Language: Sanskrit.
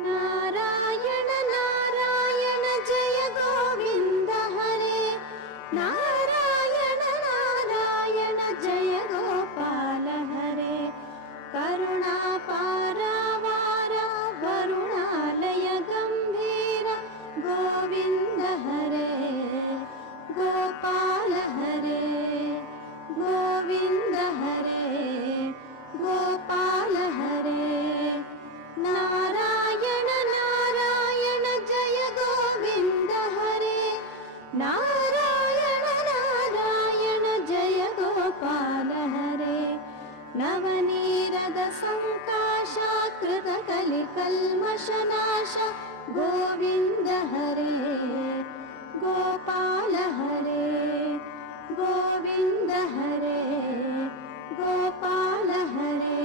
नारायण नारायण जय गोविन्द हरे। नारायण नारायण जय गोपाल हरे। करुणापारावार वरुणालय गम्भीर गोविन्द हरे। गोपाल हरे गोविन्द हरे गोपाल हरे। नारायण नारायण जय गोविन्द हरे। नारायण नारायण जय गोपाल हरे। नवनीरद संकाशाकृत कलिकल्मषनाश गोविन्द हरे। गोपाल हरे गोविन्द हरे गोपाल हरे।